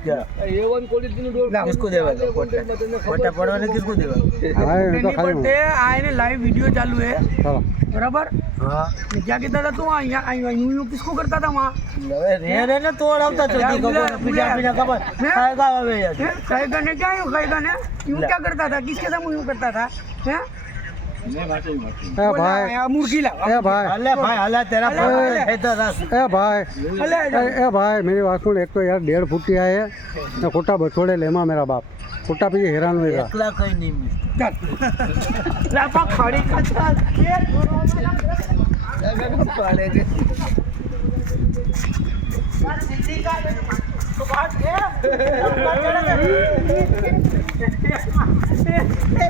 Yeah. Yeah. Nah, क्या कहता था तू यूं यूं किसको करता था वहाँ रहने रहने तो और आता था ठीक है पिज़ा पिज़ा कबर कहीं कहाँ गए यार कहीं कहने क्या यूं कहीं कहने यूं क्या करता था किसके साथ यूं करता था है ए भाई मुर्गी ला ए भाई हल्ला भाई हल्ला तेरा भाई ए भाई ए भाई मेरी बात सुन एक तो यार डेढ़ फुट आए है तो खोटा बछोड़े लेमा मेरा बाप खोटा पीछे हैरान हो गया अकेला कहीं नहीं मिल ला पा खड़ी कर चल ए बे पाले रे सर दिल्ली का तो बात है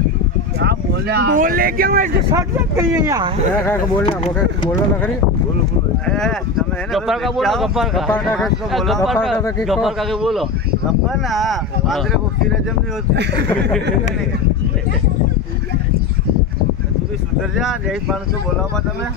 બોલે કેમ એ શોર્ટ કટ કરી અહીંયા એ કાક બોલે બોલ કાક બોલવા ના કરી બોલો બોલો એ તમે એને ગપ્પર કા બોલો ગપ્પર કા ગપ્પર કા કા બોલો ગપ્પર કા કે ગપ્પર કા કે બોલો ગપ્પર ના આદરે કો ફિરે જમ ની હોતી તું સુધર જા જય પાનસો બોલાવા તમે